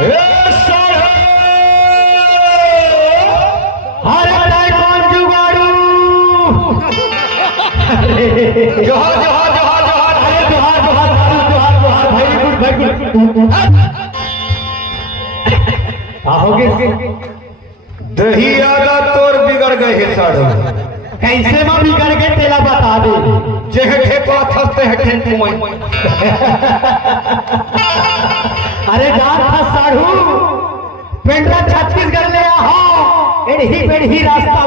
जोहार जोहार जोहार जोहार अरे जोहार जोहार जोहार जोहार वेरी गुड वेरी गुड। आओगे दही आगा तोर बिगड़ गए है साड़ो। कैसे में बिगड़ गए तेला बता दे। जेठे पाथस ते हठे तुमई। अरे जान था साढ़ू पेंड्रा छत्तीसगढ़ ले आओ एड़ी बेड़ी रास्ता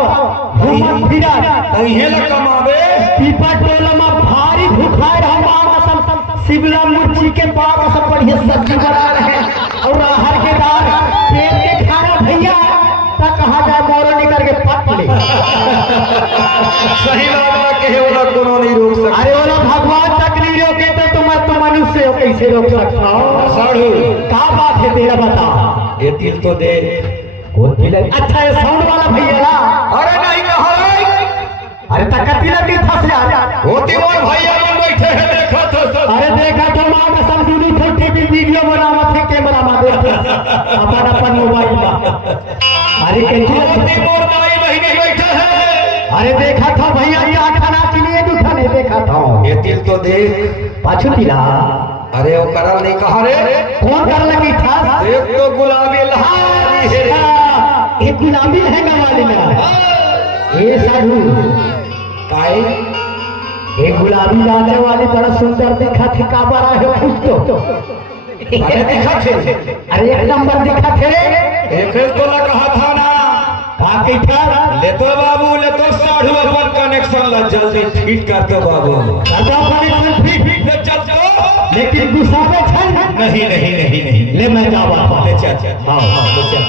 घूमत फिरा तइहे ल कमावे पीपा टोला में भारी भूखाए रह बाग असम शिमला मिर्ची के बाग असम बढ़िया सब्जी बना रहे और हर के दाल पेट के खाना भैया तक कहा जाए मोरो निकल के पट ले। सही बात ना कहे वाला कोनो नहीं रोक सकता। अरे वाला भगवान तक नहीं रोके तो तुम मनुष्य हो कैसे रोक सकता हो। साढ़ू क्या बात है तेरा बता। ये तिल तो दे अच्छा ये साउंड वाला भैया ना। अरे नहीं कहा अरे तकती लगी फंस जा होती मोर भैया मन बैठे हैं देखा तो अरे देखा तो मां में सब दूरी छोटी भी वीडियो बनावत है कैमरा में देख अपन अपन मोबाइल में। अरे कैसी होती मोर दाई बहिनी बैठे हैं। अरे देखा था भैया क्या खाना के लिए दुखा नहीं देखा था। ये तिल तो दे पाछू तिला अरे वो करल नहीं कहा रे कौन कर लगी था। एक तो गुलाबी लहारी है रे। ये गुलाबी लहंगा वाली ना ये साधु काई ये गुलाबी लाने वाली बड़ा सुंदर दिखा थे का बड़ा है खुश तो अरे दिखा थे अरे एक नंबर दिखा थे। एक तो ना कहा था ना बाकी था ले तो बाबू ले तो साढ़ू अपन कनेक्शन ला जल्दी फिट कर दो बाबू दादा कनेक्शन फिट ले चल तो लेकिन गुस्सा में छन नहीं नहीं नहीं नहीं ले मैं जा बात ले चल चल हां ले चल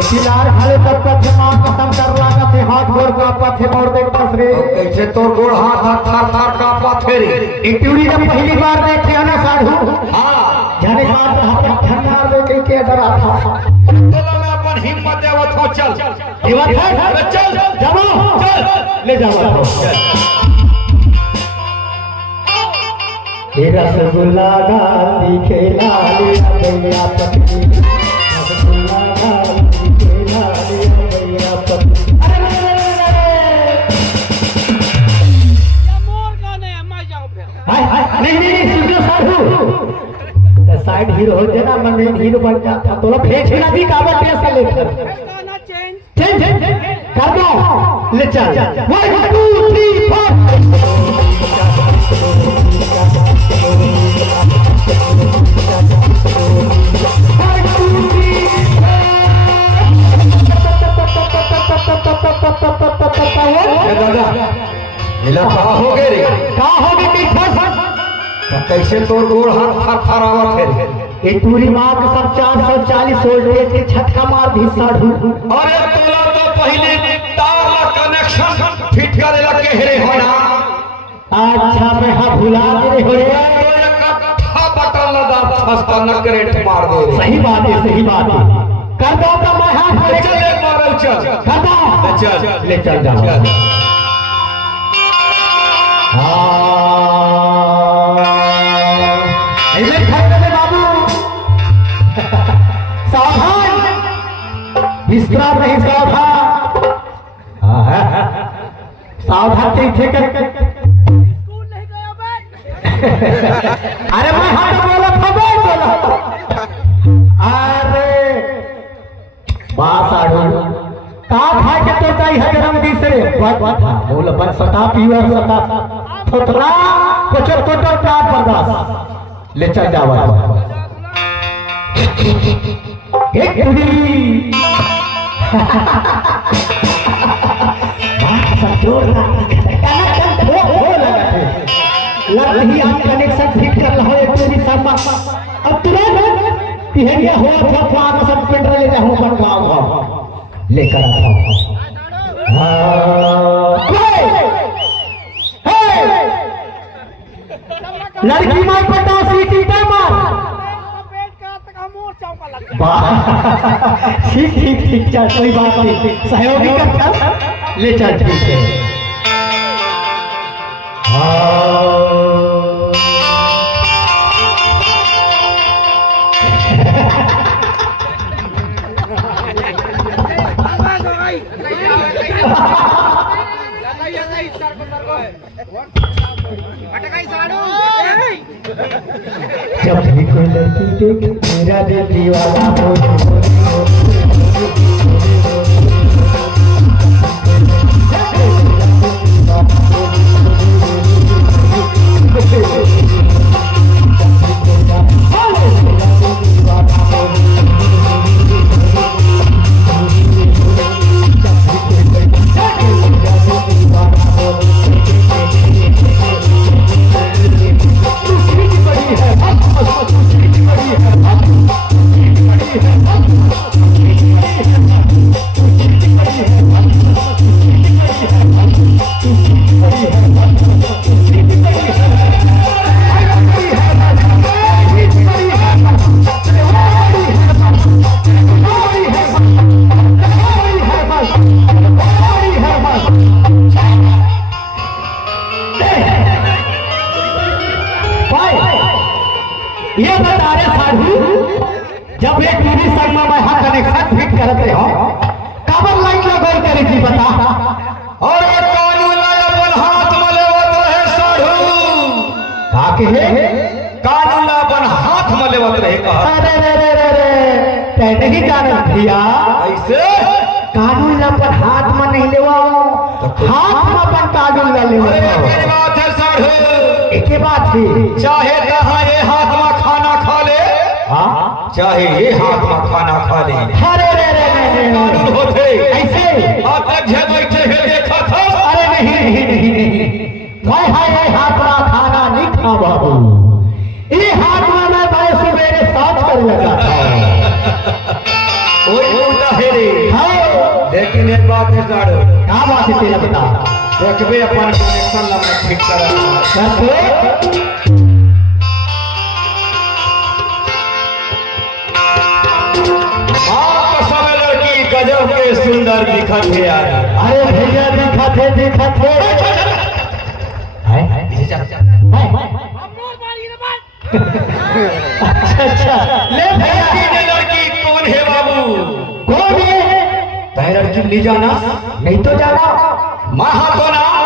किनार खाले तब तक मां कसम कर लागा थे हाथ गोड़ का पथे मोड़ देख बस रे कैसे तो गोड़ हाथ थर थर का पाथे रे इटूरी ने पहली बार देखे ना साधु हां जाने हाथ हाथ ठंडार दे के डरा था तोला में अपन हिम्मत देवत हो चल हिम्मत है चल जाओ चल ले जाओ ये रसगुल्ला गाती खेलाली भैया पत्नी रसगुल्ला गाती खेलाली भैया पत्नी। हाय हाय नहीं नहीं सुनो साधु साइड हीरो हो जाना मैं मेन हीरो बन जाता तो फेंक ना भी काबा टेस्ट ले चेंज कर दो ले चल 1 2 3 4 दादा मिला कहा हो गए रे कहा हो गए कि कैसे तोर गोड़ हाथ थर थर आवत है ये टूरी मार के सब 440 वोल्टेज के छटका मार दी साधु। अरे तोला तो पहले तार ला कनेक्शन फिट करे ला कहरे होना अच्छा मैं हाँ भुला दे हो रे इकट्ठा बटन लगा फस्ता न करेंट मार दे रे। सही बात है कर दो तो मैं हाथ ले चल ले मारल चल कर दो ले चल जा बाबू सावधान विश्राम नहीं सावधान थे कर अरे मैं हाथ बोला खबर बोला अरे बात आड़ू का खा के तो ताई हजरम तीसरे बोल बन सता पीवर सता थोथरा कोचर कोटर प्राण बर्दाश्त ले चल जावा एक कुड़ी सब जोर लग रही आप कनेक्शन ठीक कर रहा है तेरी सामा अब तुरंत पिहरिया हो था वहां का सब पेंटर ले जा हो पर गांव लेकर आओ लड़की मार पटा सीटी पे मार ठीक ठीक ठीक चल कोई बात नहीं सहयोगी करता ले चल ठीक है जब भी कोई लड़की देखे मेरा दिल दीवाना हो ये बता रहे साधु जब एक टीवी संग में मैं कनेक्शन फिट करते हो काबर लाइट लगा करे जी बता और कानून अपन हाथ में लेवत रहे साधु का के कानून अपन हाथ में लेवत रहे कहा अरे रे रे रे रे ते नहीं जाना भैया ऐसे कानून अपन हाथ में नहीं लेवा हाथ में अपन कानून ले लेवा अरे एक बात है साधु एक बात है चाहे तहाँ ये हाथ में खाना खा ले हाँ चाहे ये हाथ में खाना खा ले अरे रे रे रे कानून होते ऐसे अब तक जे बैठे हैं देखा था अरे नहीं भाई हाय हाथ में खाना नहीं खा बाबू ये हाथ में मैं भाई सवेरे साथ कर लगा था कोई बोलता है रे हाँ लेकिन एक बात है साधु क्या बात है तेरा बता देखबे अपन कनेक्शन ला मैं ठीक कर आप समय लड़की गजब के सुंदर दिखत है यार अरे भैया दिखत है अच्छा ले भैया ये लड़की कौन है बाबू कौन है तय लड़की ले जाना नहीं तो जाना महा तो नाम